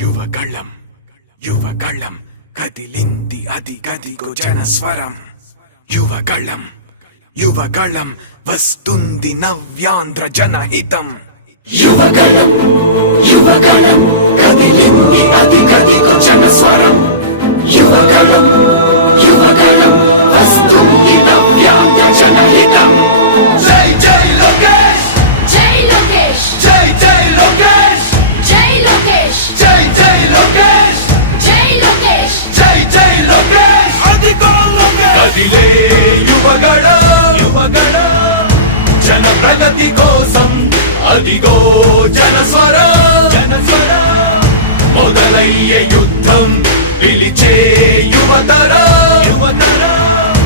యువగళం యువగళం కదిలింది అది గదిగో జనస్వరం. యువగళం యువగళం వస్తుంది నవ్యాంధ్ర జనహితం. యువగళం యువగళం కదిలింది అది గదిగో జనస్వరం. యువగళం యువగళం వస్తుంది నవ్యాంధ్ర జనహితం. జై జై లోకేష్ జై లోకేష్ జై జై లోకేష్ జై లోకేష్ జై జై లోకేష్ జై లోకేష్ జై జై లోకేష్ అదిగో లోకేష్. కదిలే యువగళం యువగళం జన ప్రగతి కోసం అదిగో జనస్వరం. జనస్వరం మొదలయ్యే యుద్ధం పిలిచే యువతరం. యువతరం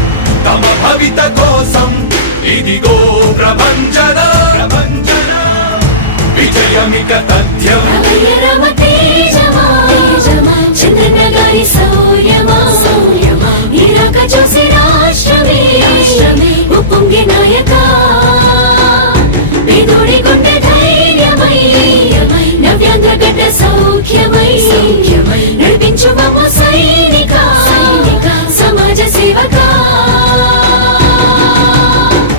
తమ భవిత కోసం ఇదిగో ప్రభంజనం. ప్రభంజనం విజయమిక తథ్యం. రమయ రమ తేజమా చంద్రన్న గారి శౌర్యమా నీరాక చూసి రాష్ట్రమే ఉప్పొంగే నాయక పేదోడి గుండె ధైర్యమై నవ్యాంధ్ర గడ్డ సౌఖ్యమై నడిపించు మమ్మ సైనిక సమాజ సేవక.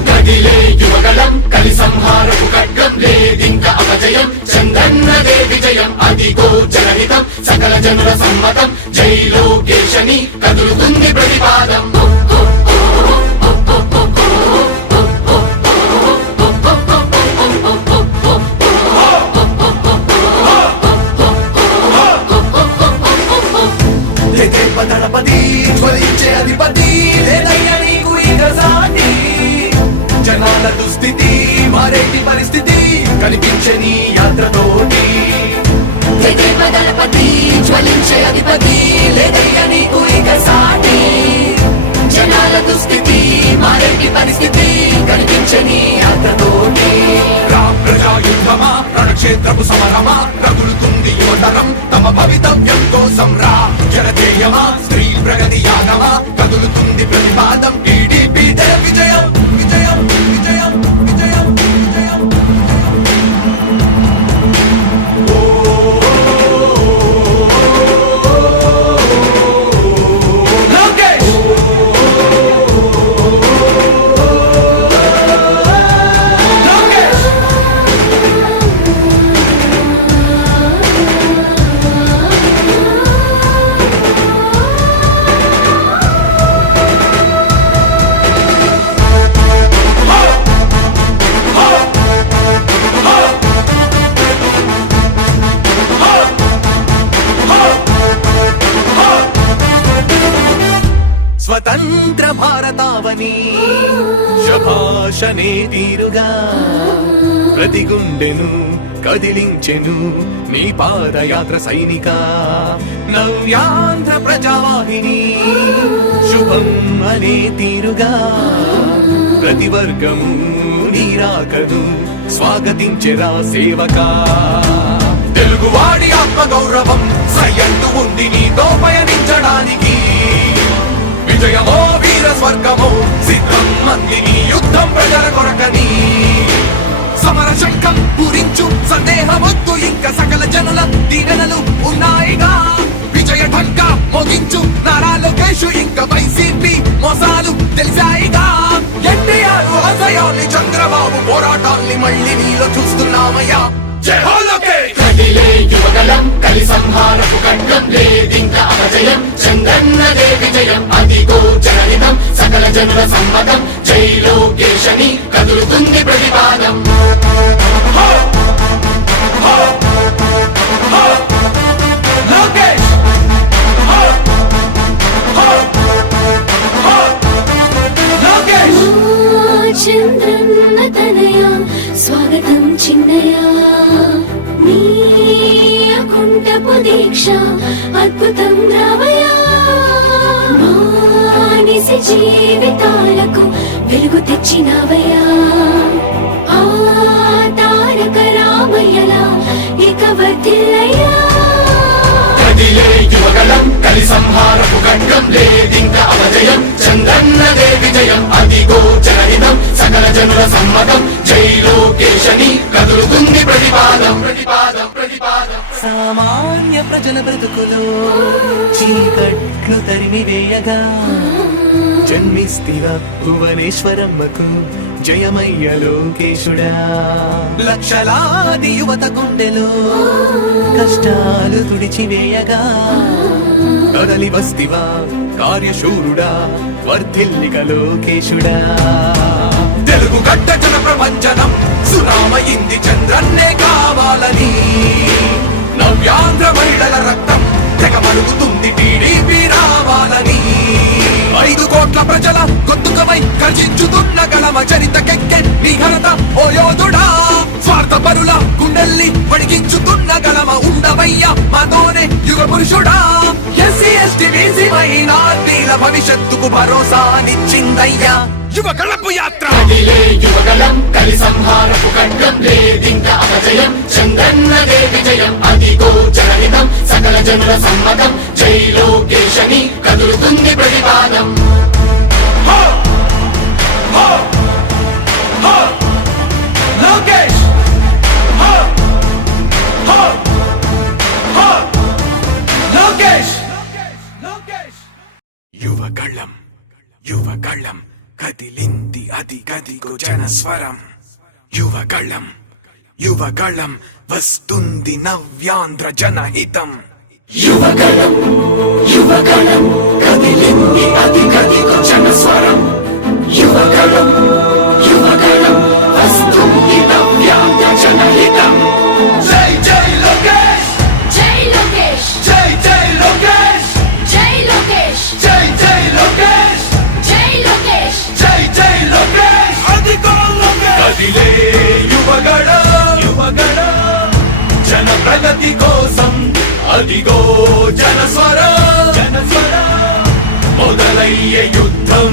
కదిలే యువగళం కలి సంహారపు ఖడ్గం లేదింక అపజయం. చంద్రన్నదే విజయం అదిగో జనహితం సకల జనుల సమ్మతం. జై లోకేశని కదులుతుంది ప్రతిపాదం. దళపతి జ్వలించే అధిపతి లేదయ్య నీకు ఇక సాటి. జనాల దుస్థితి మారేటి పరిస్థితి కనిపించే నీ యాత్రతోటి. దళపతి జ్వలించే అధిపతి లేదయ్య నీకు ఇక సాటి. జనాల దుస్థితి మారేటి పరిస్థితి కనిపించే నీ యాత్రతోటి. ప్రజాయుద్ధమా రణక్షేత్రపు సమరమా రగులుతుంది యువతరం తమ భవితవ్యం కోసం. రా జనజేయమా స్త్రీ ప్రగతి యానమా కదులుతుంది ప్రతిపాదం. టీడీపీ జయ విజయం విజయం విజయం విజయం విజయం. లోకేష్ స్వతంత్ర భారతావని శభాషనే తీరుగా ప్రతి గుండెను కదిలించెను నీ పాదయాత్ర సైనిక. నవ్యాంధ్ర ప్రజావాహిని శుభం అనే తీరుగా ప్రతి వర్గము నీరాకను స్వాగతించెరా సేవకా. తెలుగువాడి ఆత్మగౌరవం సయ్యంటూ ఉంది నీతో పయనించడానికి. విజయమో వీర స్వర్గమో సిద్ధం మందిని యుద్ధం ప్రజల కొరకని. సమర శంఖం పూరించు సందేహమొద్దు ఇంక సకల జనుల దీవెనలు ఉన్నాయిగా. విజయ ఢంకా మోగించు నారా లోకేష్ ఇంక వైసీపీ మోసాలు తెలిసాయిగా. ఎన్టీఆర్ ఆశయాల్ని చంద్రబాబు పోరాటాల్ని మళ్ళీ నీలో చూస్తున్నామయ్యా. జై హో లోకేష్. కదిలే యువగళం కలి సంహారపు ఖడ్గం లేదింక అపజయం. చంద్రన్నదే విజయం అదిగో జనహితం సకల జనుల సమ్మతం. జై లోకేశని కదులుతుంది ప్రతిపాదం. లోకేష్ లోకేష్ చంద్రన్న తనయ స్వాగతం చిన్నయ నీ అకుంఠపు దీక్ష అద్భుతం రావయ. మానిసి జీవితాలకు వెలుగు తెచ్చినవయ్యా. ఆ తారక రామయ్యలా ఇక వర్ధిల్లయ్యా. కదిలే యువగళం కలి సంహారపు ఖడ్గం లేదింక అపజయం. చంద్రన్నదే విజయం అదిగో జనహితం సకల జనుల సమ్మతం. జై లోకేశని కదులుతుంది ప్రతిపాదం. ప్రతిపాదం ప్రతిపాదం. సామాన్య ప్రజల బ్రతుకులో చీకట్లు తరిమి వేయగా జన్మిస్తివా భువనేశ్వరమ్మకు జయమయ్య లోకేశుడా. లక్షలాది యువత గుండెలో కష్టాలు తుడిచివేయగా కదలి వస్తివా కార్యశూరుడా వర్ధిల్లిక లోకేశుడా. తెలుగు గడ్డ జన ప్రపంచనం సునామయింది చంద్రన్నే కావాలని నవ్యాంధ్ర మహిళల రక్తం తెగమరుగుతుంది టీడీపీ రావాలని 5 కోట్ల ప్రజల గొంతుకమై గర్జించుతున్న గలమ చరితకెక్కె నీ ఘనత ఓ యోధుడా. స్వార్థ పరుల గుండెల్ని వణికించుతున్న గలమ ఉండవయ్య మాతోనే యుగ పురుషుడా. ఎస్సీ ఎస్టీ బీసీ మైనార్టీల భవిష్యత్తుకు భరోసానిచ్చిందయ్యా యువ కళపు యాత్ర. కదిలే యువగలం కలి సంహారపు ఖడ్గం లేదింక అపజయం చంద్రన్నదే విజయం అదిగో జనహితం సకల జనుల సమ్మతం జై లోకేశని కదులుతుంది ప్రతిపాదం. హో! హో! హో! లోకేష్! హో! హో! హో! లోకేష్! లోకేష్! యువగళం యువగళం కదిలింది అది గదిగో జనస్వరం. యువగళం యువగళం వస్తుంది నవ్యాంధ్ర జనహితం. యువగలం యువగలం కదిలింది అది గదిగో జనస్వరం. యువగలం యువగలం వస్తుంది నవ్యాంధ్ర జనహితం. జై జై లోకేష్! జై లోకేష్ జై జై లోకేష్! జై లోకేష్ జై జై లోకేష్! జై లోకేష్ జై జై లోకేష్! అదిగో లోకేష్! కదిలే యువగళ యువగళ జన ప్రగతి కోసం అదిగో జనస్వర జనస్వర మొదలయ్యే యుద్ధం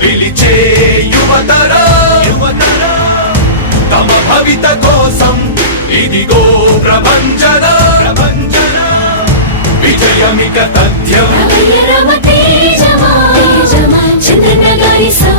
పిలిచే యువతర యువతర తమ భవిత కోసం ఇదిగో ప్రభంజన ప్రభంజన విజయమిక తథ్యం. రమ తేజమా చంద్రనగారి సౌ